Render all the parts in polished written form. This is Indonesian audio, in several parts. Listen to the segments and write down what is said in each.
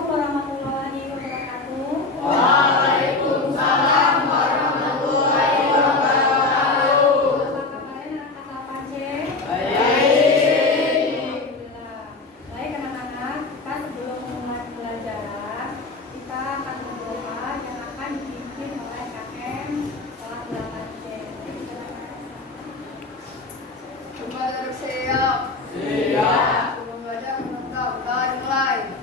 Assalamualaikum warahmatullahi wabarakatuh. Waalaikumsalam warahmatullahi wabarakatuh. Apa kabarnya anak-anak KKC? Baik. Alhamdulillah. Baik anak-anak, kita sebelum memulai pembelajaran, kita akan berdoa yang akan dipimpin oleh KKM kelas 8C. Coba siap. Siap. Sebelum belajar menentang dan mulai.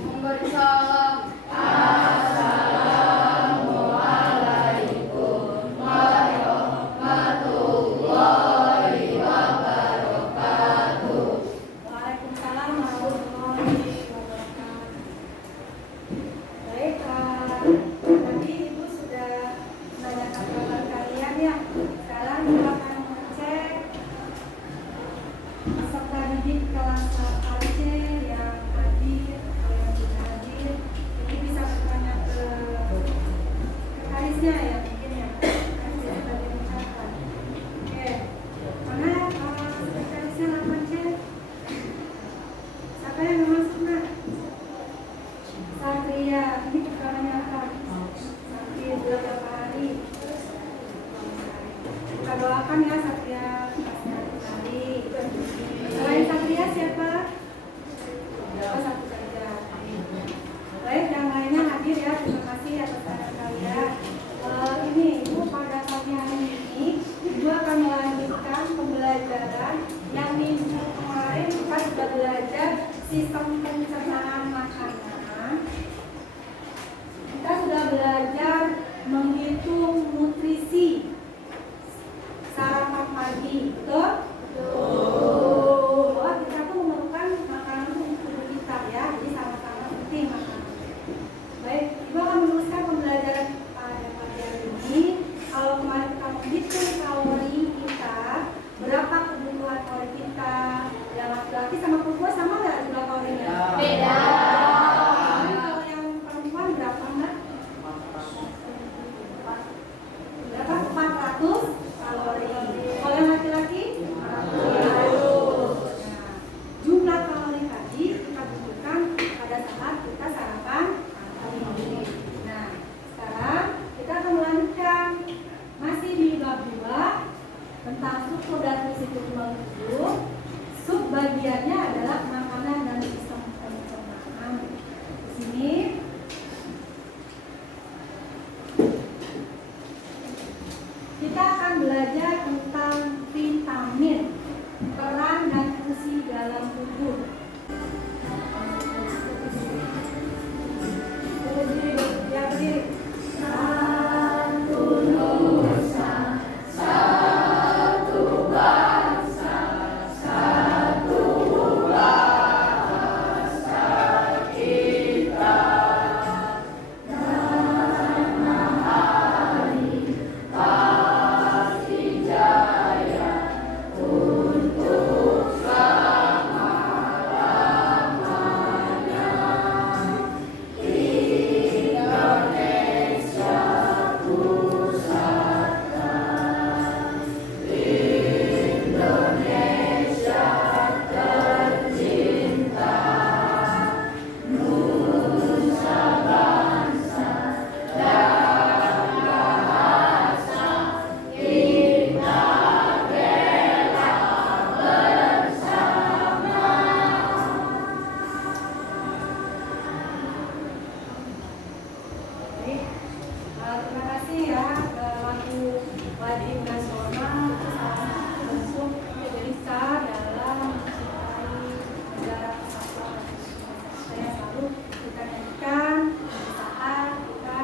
Memberi salam. Waalaikumsalam warahmatullahi wabarakatuh. Baik, tadi Ibu sudah menanyakan kabar kalian ya. Sekarang kita akan mengecek peserta didik kelas 8C yang hadir atau yang tidak hadir. Ini bisa bertanya ke Karisnya ya, mungkin ya. Karisnya sebagai mencatat. Oke, mana Karisnya 8C? Siapa yang masuk nak? Satria, ini perkaranya apa? Sakit beberapa hari. Kita doakan ya Satria hari. Selain Satria siapa? Oh, satu saja. Baik, yang lainnya hadir ya. Terima kasih atas saran kalian. Ini Ibu pada pagi hari ini Ibu akan melanjutkan pembelajaran yang minggu kemarin kita sudah belajar sistem pencernaan makanan. Kita sudah belajar menghitung nutrisi sarapan pagi, betul? Bahwa kita tuh memerlukan makanan untuk tubuh kita ya, jadi sama-sama penting makanan. Baik, Ibu akan meneruskan pembelajaran pada pagi hari ini. Kalau kemarin kita menghitung kalori kita, berapa kebutuhan kalori kita, yang laki-laki sama perempuan sama nggak jumlah kalorinya? Beda. Kalau yang perempuan berapa mbak? Berapa? 400 kalori. Kalau yang laki-laki? 500. Nah, jumlah kalori tadi kita butuhkan pada saat kita sarapan pagi. Nah, sekarang kita akan melanjutkan masih di bab 2 tentang struktur dan fungsi tubuh. Sub bagiannya adalah makanan dan sistem pencernaan. Di sini kita akan belajar tentang vitamin, peran dan fungsi dalam tubuh. Ya, berdiri. Satu Nusa, satu bangsa, satu bahasa kita. Nama hari pasti jaya untuk selama-lamanya. Indonesia pusaka, Indonesia tercinta, nusa bangsa dan bahasa kita bela bersama. Baik, terima kasih ya. Lagu wajib nasional itu salah satu bentuk Indonesia dalam mencintai negara kesatuan Republik Indonesia. Saya selalu kita nyanyikan saat kita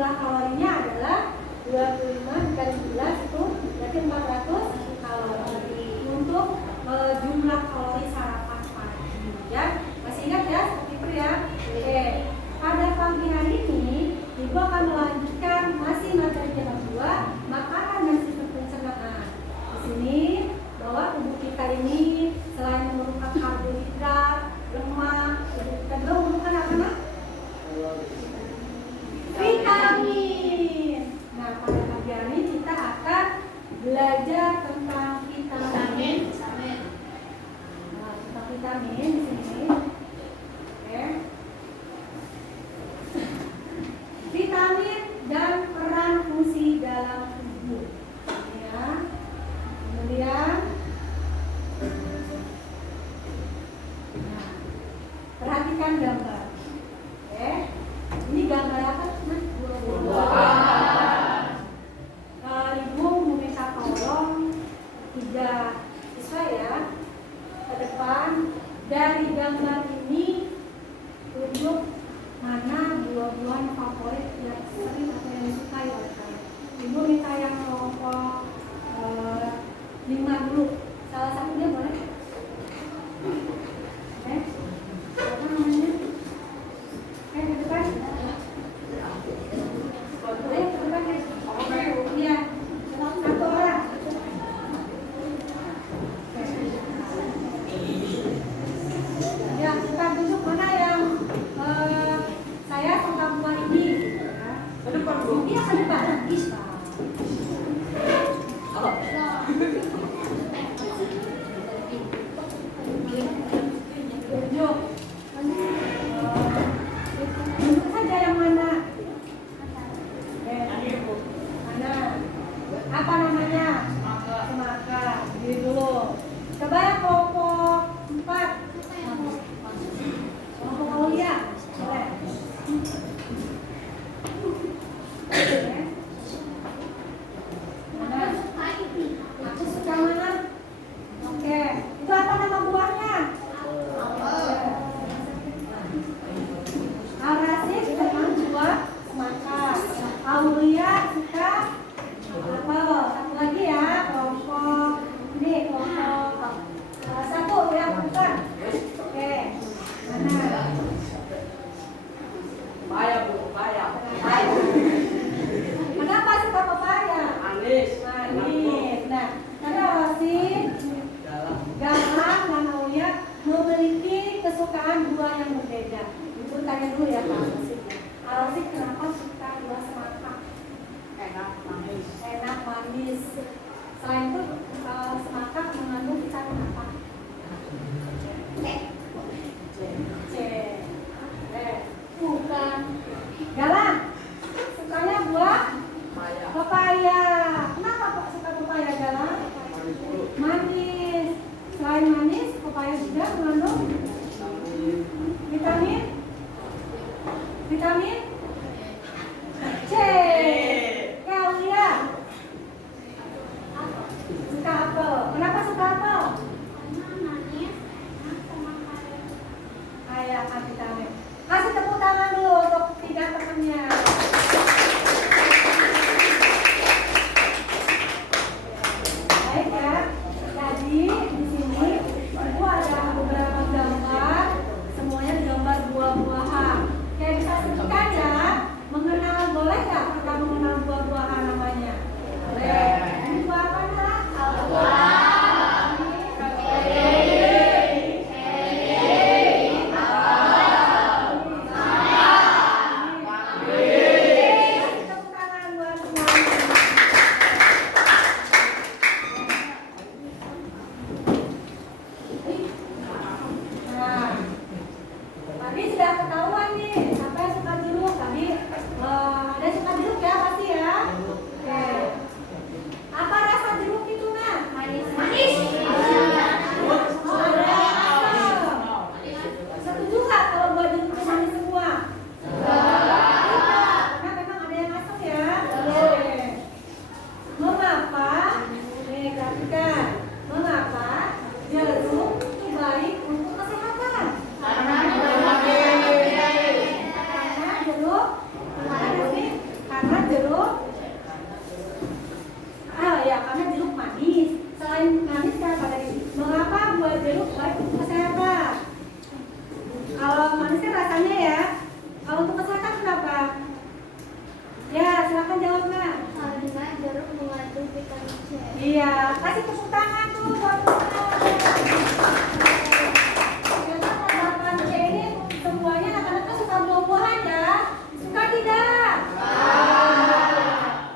jumlah kalorinya adalah 25 dikali 11 itu berarti 400 kalori untuk jumlah kalori sarapan pagi ya. Masih ingat ya seperti itu ya. Oke. Pada pagi hari ini Ibu akan melanjutkan masih materi jam 2 makanan dan sistem pencernaan. Di sini bahwa tubuh kita ini selain memerlukan karbohidrat, lemak, kita juga memerlukan apa nak? Vitamin. Nah, pada pagi hari kita akan belajar tentang vitamin. Nah, tentang vitamin di sini. Oke. Vitamin dan peran fungsi dalam tubuh. Ya. Kemudian, nah, perhatikan gambar. Oke. Ini gambar apa? Nah, Ibu meminta tolong 3 siswa ya ke depan dari gambar ini tunjuk mana buah-buahan favorit yang sering atau yang disukai oleh kalian. Ibu minta yang kelompok 5 dulu. Salah satunya boleh? Oke. Apa namanya? Oke, ke depan. Boleh ke depan ya? Iya. Satu orang. Ya, kita tunjuk mana yang saya suka buah ini. Ke depan Bu. Iya, ke depan. Bisa. Halo. Tunjuk. Tunjuk saja yang mana. Mana? Apa namanya? Semangka. Diri dulu. Coba yang kelompok 4. Kelompok Aulia. Boleh. Mana? Aku suka mana? Oke. Itu apa nama buahnya? Al-Rasyid dengan buah semangka. Aulia suka apel. Satu lagi ya, kelompok ini kelompok satu yang bukan. Oke, mana? Pepaya Bu, pepaya. Kenapa suka pepaya? Manis. Manis. Nah, karena Rasyid, Galang, dan Aulia memiliki kesukaan buah yang berbeda. Ibu tanya dulu ya Pak Rasyid. Rasyid kenapa suka buah semangka? Enak, manis. Enak, manis. Selain itu semangka mengandung vitamin apa? C. Bukan. Galang, sukanya buah Pepaya. pepaya. Kenapa kok suka pepaya Galang? Manis dulu. Manis. Selain manis, pepaya juga mengandung vitamin. Vitamin silakan jawab nak. Karena jeruk mengandung vitamin C. Iya, kasih tepuk tangan tuh buat teman. Ternyata tanggapan C ini semuanya anak-anaknya suka buah-buahan ya. Suka tidak?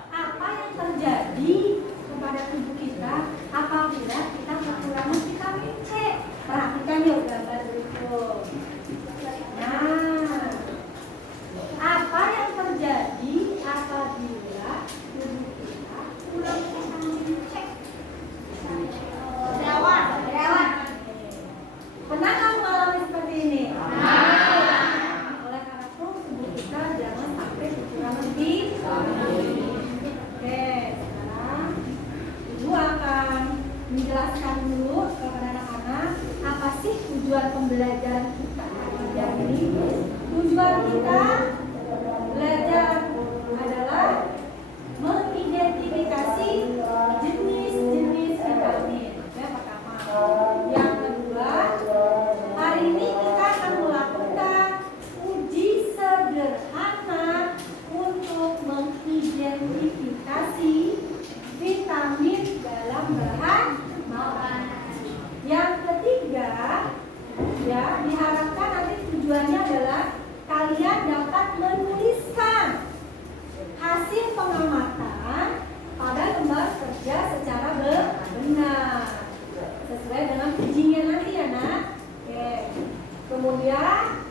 Apa yang terjadi kepada tubuh kita apabila kita kekurangan vitamin C? Perhatikan yuk gambar berikut. Nah, apa yang terjadi apabila tubuh kita kurang vitamin C? Jerawat. Pernah nggak mengalami seperti ini? Oleh karena itu tubuh kita jangan sampai kekurangan vitamin. Oke, sekarang Ibu akan menjelaskan dulu kepada anak-anak apa sih tujuan pembelajaran kita hari ini. Tujuan kita belajar adalah mengidentifikasi jenis-jenis vitamin. Yang pertama. Yang kedua, hari ini kita akan melakukan uji sederhana untuk mengidentifikasi vitamin dalam bahan makanan. Yang ketiga, ya diharapkan nanti tujuannya adalah kalian dapat menuliskan hasil pengamatan pada lembar kerja secara benar sesuai dengan ujinya nanti ya nak. Oke. Kemudian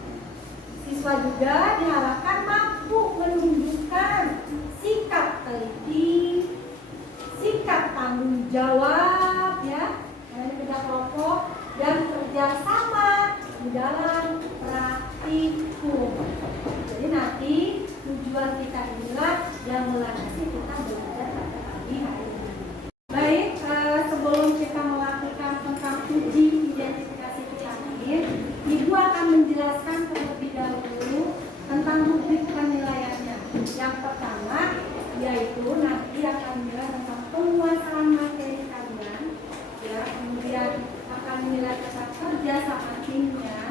siswa juga diharapkan mampu menunjukkan sikap teliti, sikap tanggung jawab ya, kerja kelompok dan kerjasama di dalam praktikum. Jadi nanti tujuan kita inilah yang melandasi kita belajar pada pagi hari ini. Baik, sebelum kita melakukan tentang uji identifikasi vitamin, Ibu akan menjelaskan terlebih dahulu tentang rubrik penilaiannya. Yang pertama yaitu nanti akan menilai tentang penguasaan materi kalian, ya, kemudian akan menilai tentang kerja sama timnya,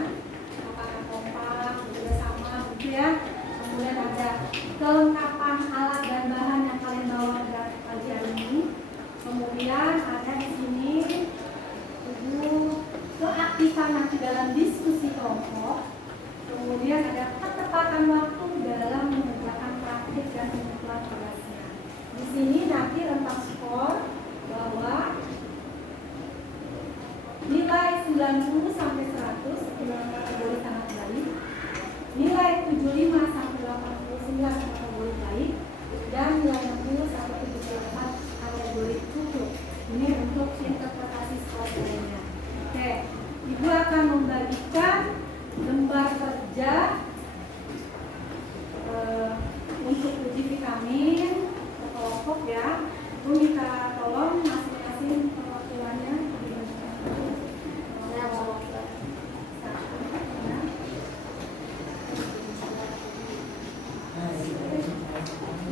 apakah kompak, bekerja sama, gitu ya. Kemudian ada kelengkapan alat dan bahan yang kalian bawa dari pagi hari ini. Kemudian ada di sini keaktifan nanti dalam diskusi kelompok. Kemudian ada ketepatan waktu dalam mengerjakan praktik dan pengumpulan tugasnya. Di sini nanti rentang skor bahwa nilai 90 sampai 100 dalam kategori sangat baik, nilai 75 sampai 89 kategori baik, dan nilai 60 sampai 78 kategori cukup. Ini untuk interpretasi skor lainnya. Oke, Ibu akan membagikan lembar kerja untuk uji vitamin ke kelompok ya. Ibu minta tolong masing-masing perwakilannya.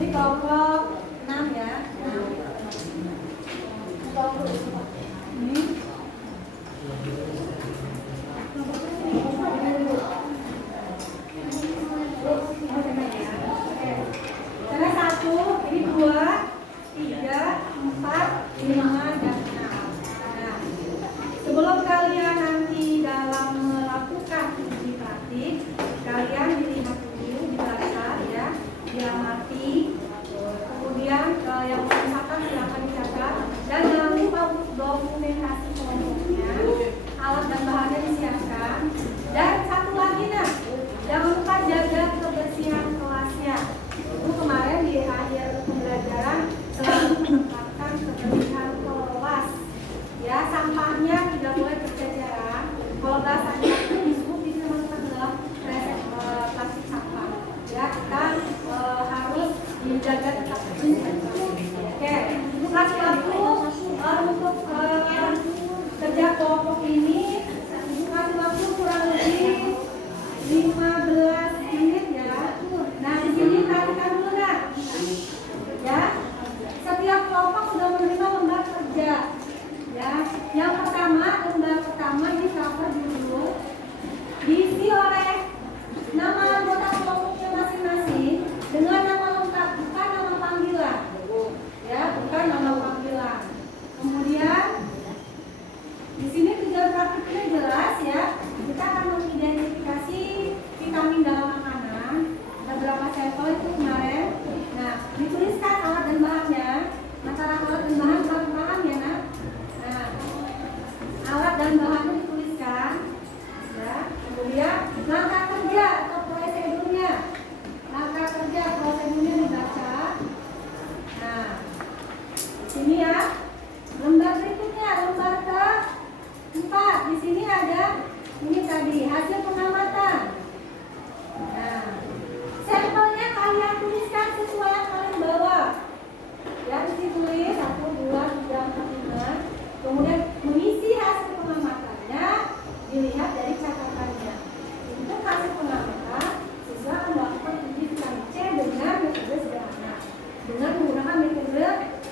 Ini kelompok 6 ya. Ini karena 1, ini 2, 3, 4, 5, dan 6. Nah, sebelum kalian nanti dalam melakukan uji praktik, kalian dilihat dulu, dibaca ya, diamati. Kemudian yang mencatat silakan dicatat, dan jangan lupa untuk dokumentasi kelompoknya, alat dan bahannya disiapkan. Dan satu lagi nah, jangan lupa jaga kebersihan kelasnya. Itu kemarin di akhir pembelajaran selalu menetapkan kebersihan kelas. Ya, sampahnya tidak boleh berceceran. Kalau bahasanya disebut itu masuk dalam plastik sampah. Ya, kita harus dijaga tetap bersih. Oke, Ibu kasih waktu untuk kerja kelompok ini. Ibu kasih waktu kurang lebih 15 menit ya. Nah, di sini perhatikan dulu nah. Ya, setiap kelompok sudah menerima lembar kerja. Ya, yang pertama, lembar pertama ini cover dulu. Diisi oleh nama anggota kelompoknya masing-masing dengan nama lengkap, bukan nama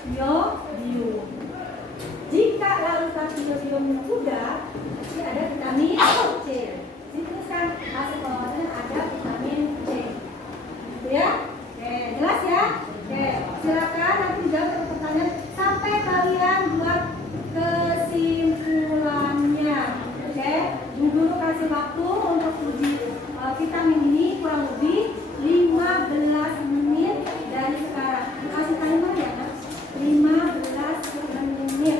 iodium. Jika larutan iodium sudah, berarti ada vitamin C. Dituliskan hasil pengamatan ada vitamin C. Gitu ya? Oke, jelas ya? Oke, silakan nanti dijawab dengan pertanyaan sampai kalian buat kesimpulannya. Oke, dulu kasih waktu untuk uji vitamin ini kurang lebih 15 menit dari sekarang. Kasih timer ya, Mas? 15 menit.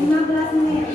15 menit.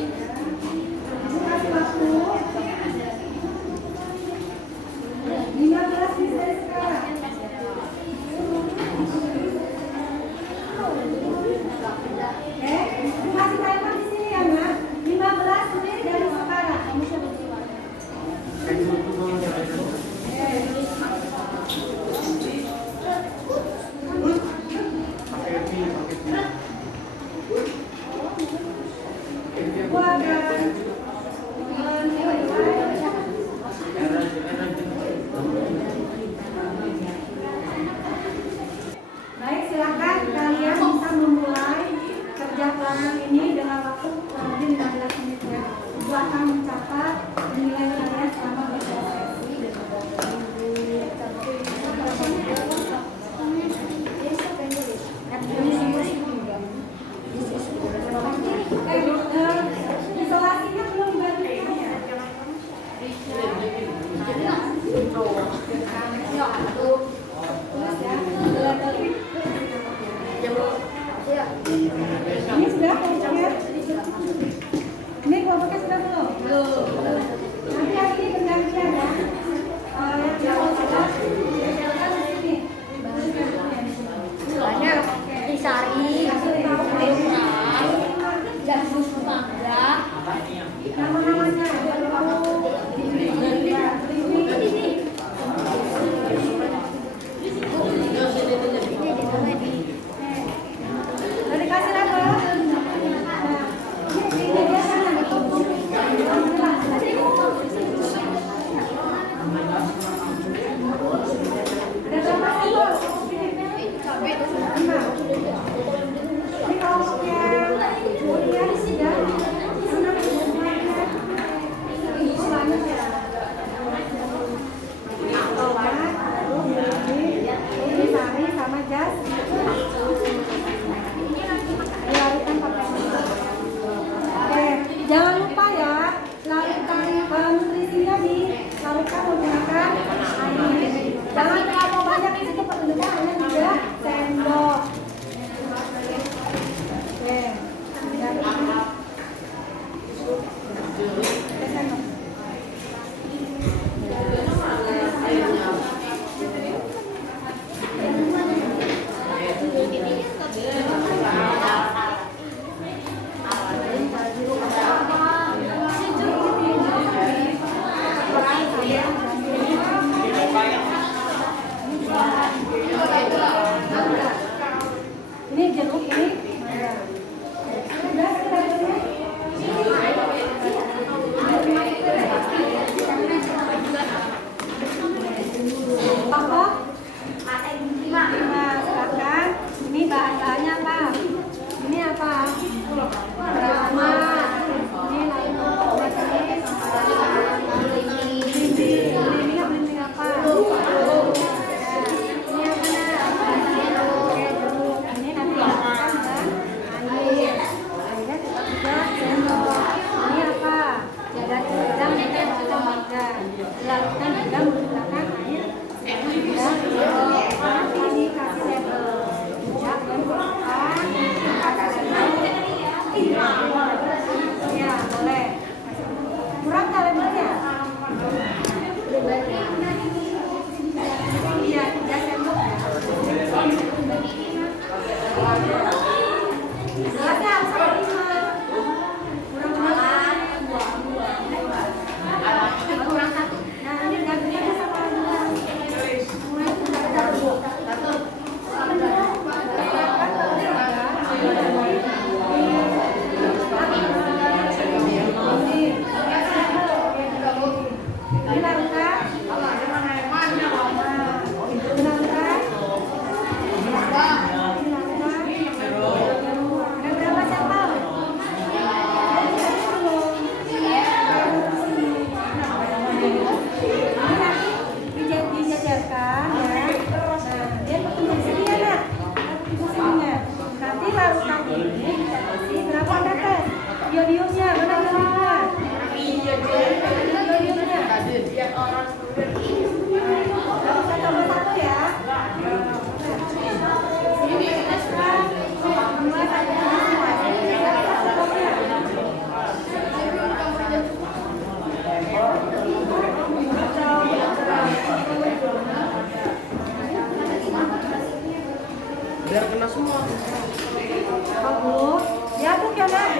Bagus. Diaduk ya, Nak.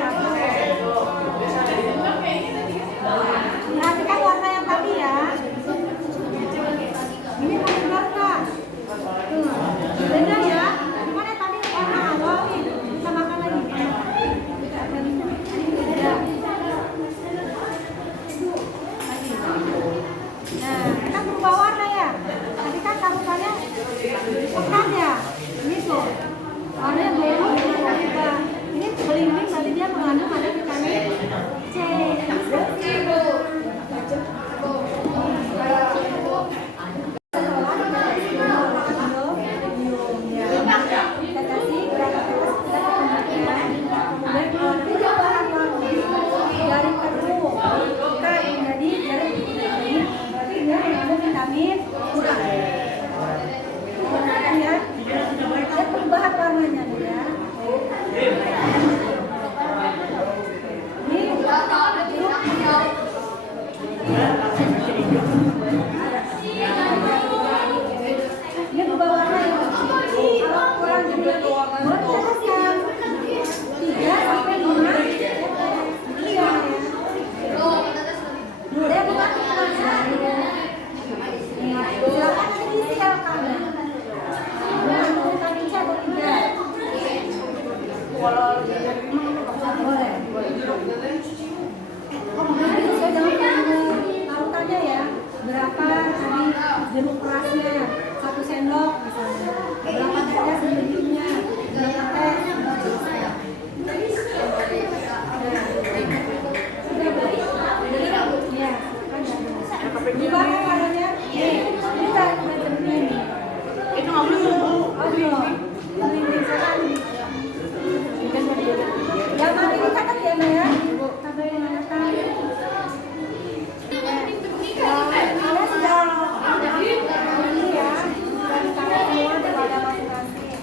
Perhatikan warna yang tadi ya. Ini paling benar Kak. Tuh, beda ya. Gimana tadi warna awal nih? Kita makan lagi. Beda. Nah, kita berubah warna ya. Tadi kan taruhannya pekat ya. Ini tuh warnanya biru, berubah. Ini belimbing, tadi dia mengandung ada vitamin C. Perubahan warnanya ya. Ini berubah warna ya. Kalau kurang jadi buat tetes yang 3 sampai 5 ya. Saya bukan silakan nanti diisi ya kamu. Vitamin C atau tidak? Boleh. Nanti saya jangan tautannya ya. Berapa tadi jeruk kerasnya? 1 sendok misalnya. Berapa tetes belinya? Berapa tes? Ya, berubah kan warnanya? Nih, udah jeruknya nih. Itu nggak boleh tunggu. Oh belum. Yang mana dicatat ya, Mbak ya? Ibu, sampai yang mana kan? Anda sudah ini ya, sudah tahu semua daripada masing-masing.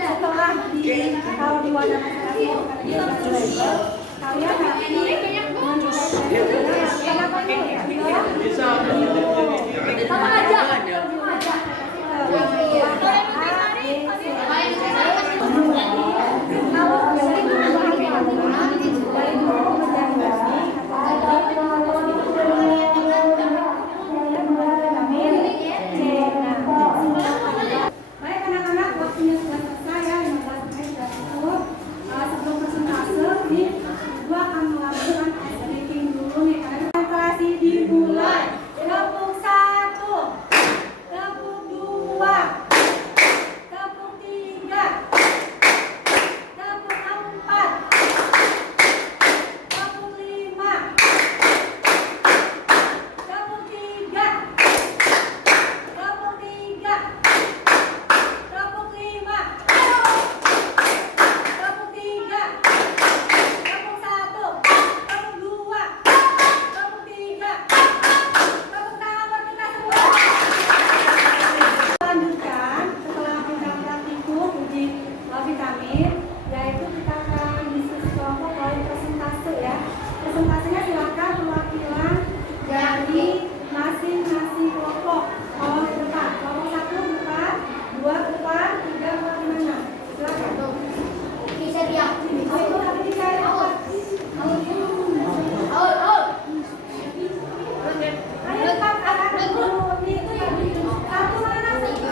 Setelah kalau di wadah masing-masing kalian kenapa ini? Sama aja. Baik anak-anak, waktunya sudah selesai ya, 15 menit sudah cukup. Sebelum presentase, ini gua akan melakukan ice breaking dulu nih. Konsentrasi dimulai. Tepuk 1, tepuk 2, tepuk 3, tepuk 4, tepuk 5, tepuk 3, tepuk 3, tepuk 5, tepuk 3, tepuk 1, tepuk 2, tepuk 3, tepuk tangan buat kita semua. Lanjutkan setelah kita praktikum uji vitamin, yaitu kita akan diskusi kelompok oleh presentase ya. Presentasinya silakan perwakilan dari masing-masing kelompok. Kalau di depan, kelompok 1 depan, 2 depan, 3 buat di mana? Silakan. Bisa diam. Oh, itu tapi dicari awal. Ayo depan, akan dulu. Itu ya. 1 mana? 1, 2,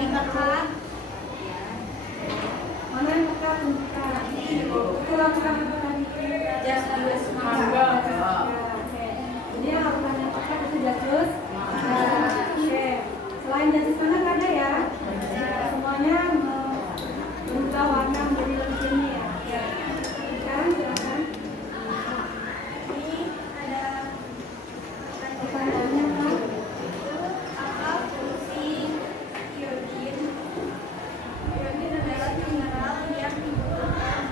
lagi kakak. Mana yang kakak tunjukkan? Kurang-kurang apa tadi? Jas jus Mangga. Oke. Jadi yang lakukannya kakak itu jus. Oke. Selain jus mana nggak ada ya? Semuanya berubah warna menjadi lebih ini ya. Kan, silakan. ini ada Pertanyaannya apa? apa fungsi iodin? Iodin adalah mineral yang dibutuhkan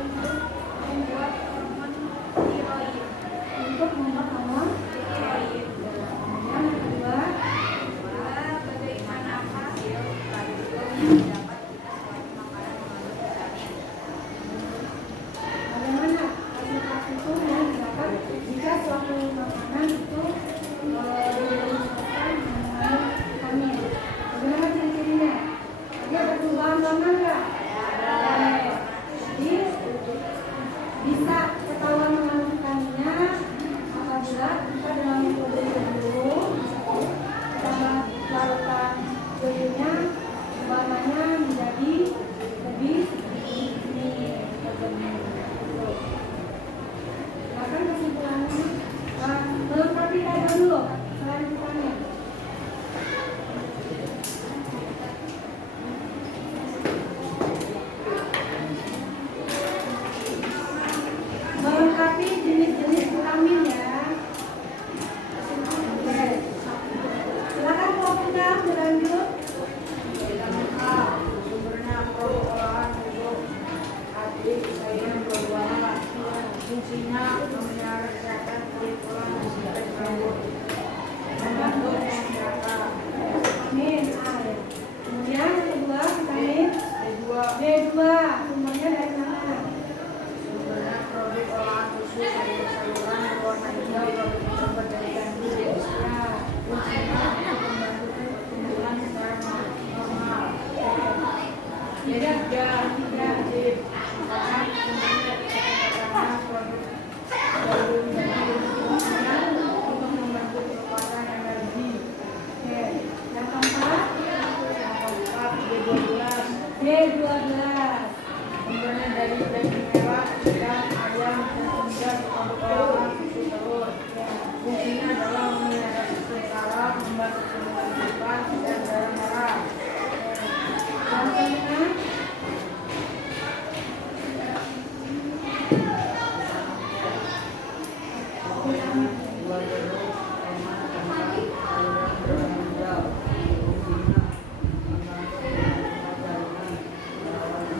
untuk membuat hormon tiroid. Untuk membuat hormon Tiroid. yang kedua, Bagaimana hasil kandungan yang didapat jika suatu makanan mengandung vitamin? bagaimana hasil praktikum yang didapat jika suatu makanan itu disebabkan mengandung vitamin? Bagaimana ciri-cirinya? Dia ada perubahan warna nggak? Jadi bisa ketahuan mengandung vitaminnya apabila kita dengan metode dulu tambah larutan jodinya warnanya menjadi lebih ini bahkan kesimpulannya melengkapi tabel dulu selain vitamin. Melengkapi jenis-jenis vitamin ya. Oke. Silakan kalau punya dilanjut. Vitamin A sumbernya produk olahan untuk hati, sayuran, buah-buahan. Fungsinya memelihara kesehatan kulit, tulang, dan sistem rambut. Membantu kesehatan. Vitamin A ya. Kemudian yang kedua vitamin B2 B2. Sumbernya dari mana? sumbernya produk olahan susu, sayur-sayuran berwarna hijau yang terbuat dari gandum. Ya. Fungsinya untuk membantu pertumbuhan secara normal. Tiga. Tiga wajib karena sumbernya katakanlah produk gandum dan fungsinya untuk membantu pelepasan energi. Oke. Yang keempat Keempat B12 B12. sumbernya dari daging merah, ikan, ayam, dan kemudian produk olahan susu telur. Fungsinya adalah memelihara sistem saraf, membantu penyembuhan dan darah merah. Yang kelima vitamin Dua jeruk, tomat, kentang, sayuran berwarna hijau. Fungsinya membantu memperkuat jaringan perawat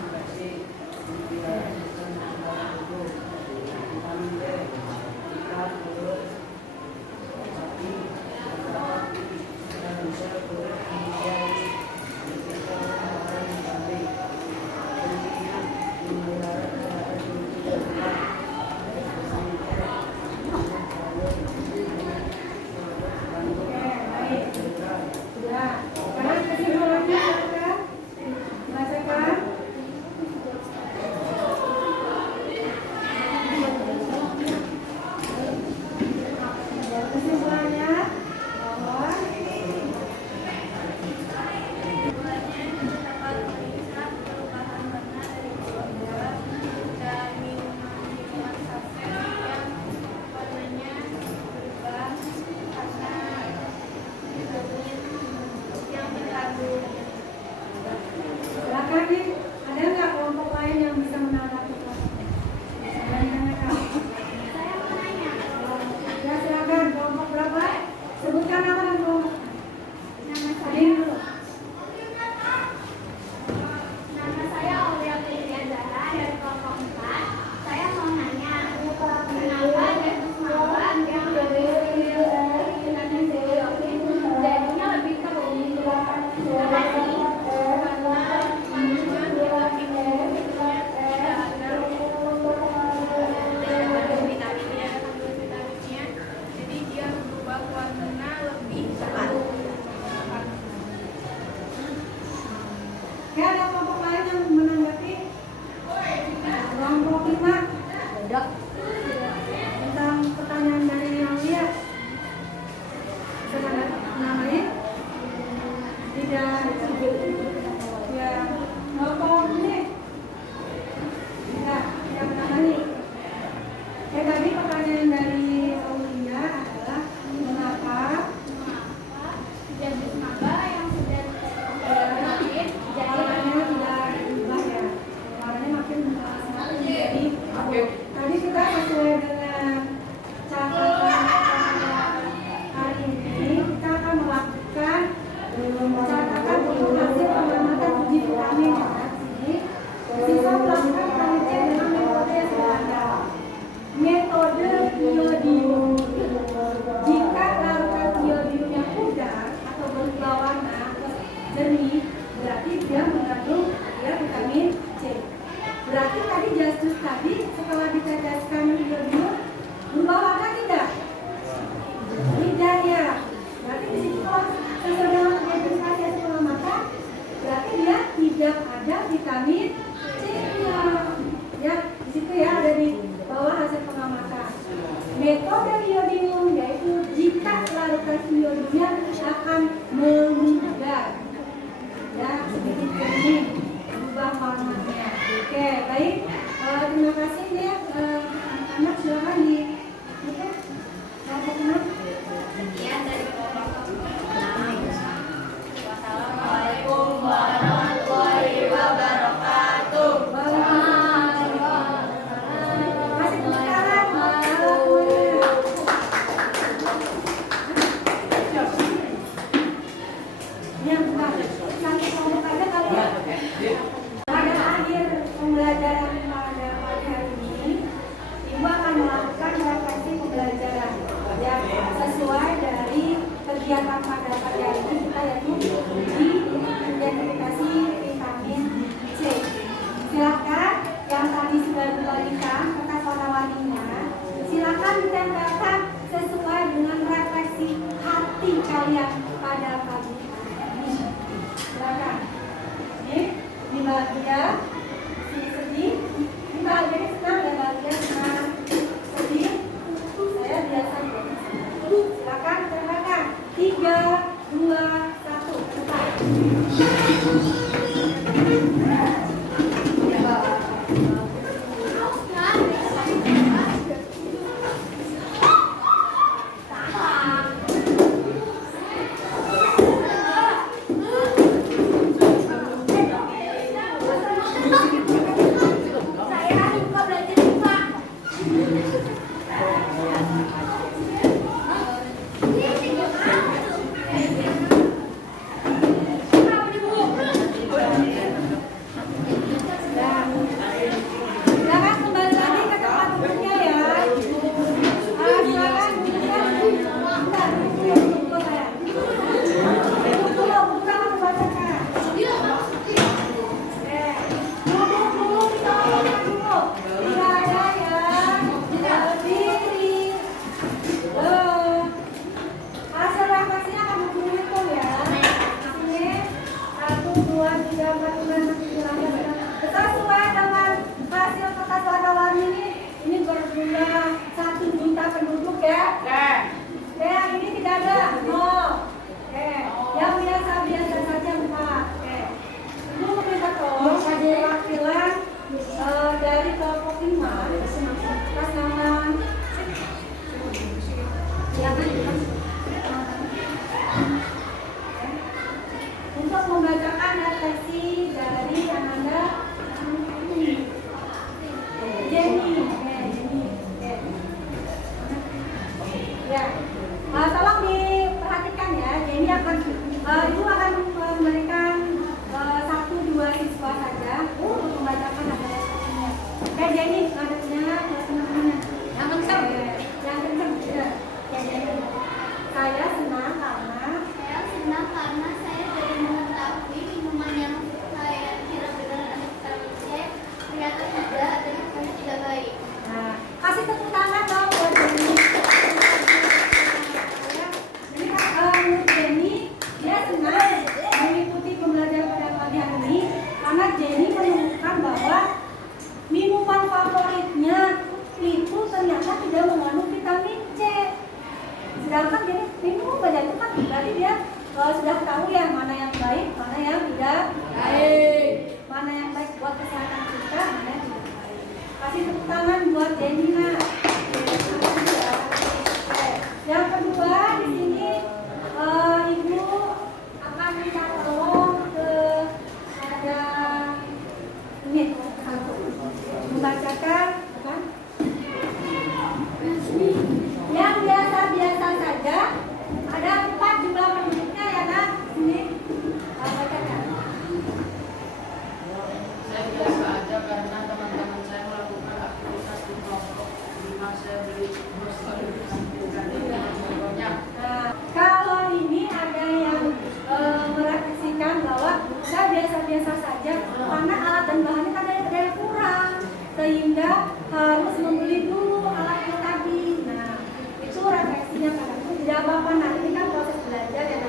tidak. Ya, ngomong nih. Ya, yang pertama nih. Tadi pertanyaan dari Aulia adalah mengapa Jadi maba yang sudah terjadi warnanya tidak berubah ya? Warnanya makin semakin menjadi abu. Tadi kita sesuai dengan catatan hari ini kita akan melakukan catatan untuk hasil pengamatan uji vitamin ya. Sini siswa melakukan penelitian dengan metode yang sudah ada. Metode iodium. Jika larutan iodiumnya pudar atau berubah warna jernih, berarti dia mengandung vitamin C. Berarti tadi Justus tadi setelah diteteskan iodium berubah warna tidak? Tidak ya. Berarti di situ kalau sesuai dengan identifikasi hasil pengamatan, berarti dia tidak ada vitamin C-nya. Ya, di situ ya ada di bawah hasil pengamatan. Metode iodium yaitu jika larutan iodiumnya akan memudar, ya sedikit jernih, berubah warnanya. Oke, baik. Terima kasih ya. Anak silakan di itu. sekian dari Bapak. Wassalamualaikum warahmatullahi wabarakatuh. Kasih tepuk tangan. Ya, bentar. Sampai kelompok aja kali ya. Pada akhir pembelajaran pada pagi hari ini, Ibu akan melakukan refleksi pembelajaran ya sesuai dari kegiatan pada pagi hari ini kita yaitu uji identifikasi vitamin C. Silakan yang tadi sudah dibagikan kertas warna-warninya, silakan ditempelkan sesuai dengan refleksi hati kalian pada pagi hari ini. Silakan. Ini di bagian sedih, di bagian senang ya, bagian senang sedih. Saya biasa silakan tempelkan 3, 2, 1 cepat. Saya suka belajar IPA. Silakan kembali lagi ke tempat duduknya ya. Silakan dudukkan. Bentar, tunggu saya. Duduk dulu, bukan membacakan. Duduk dulu, kita ngomongkan dulu. Tidak ada ya. Berdiri. Hasil refleksinya akan dihitung ya. Sini 1, 2, 3, 4, 5, 6, 7, 8, 9. Sesuai dengan hasil kertas warna-warni ini berjumlah 1 juta penduduk ya. Oke, yang ini tidak ada. Oke, yang biasa-biasa saja 4. Oke. Ibu meminta tolong perwakilan dari kelompok 5 atas nama untuk membacakan refleksi dari yang Anda Jenny. Ya, tolong diperhatikan ya. Jenny akan Ibu akan memberikan 1-2 siswa saja untuk membacakan hasil refleksinya. Oke Jenny, ngadepnya ke teman-temannya. Yang kencang. Yang kencang. Ya Jenny. Saya senang karena Saya jadi mengetahui minuman yang saya kira benar ada vitamin C ternyata tidak dan rasanya tidak baik. Nah, kasih tepuk tangan dong buat Jenny. Jadi menurut Jenny, dia senang mengikuti pembelajaran pada pagi hari ini karena Jenny menemukan bahwa minuman favoritnya itu ternyata tidak mengandung vitamin C. Sedangkan Jenny minum banyak itu kan berarti dia sudah tahu ya mana yang baik, biasa-biasa saja karena alat dan bahannya kan ada yang kurang, sehingga harus membeli dulu alat yang tadi. Nah, itu refleksinya kan itu tidak apa-apa. Nah, ini kan proses belajar yang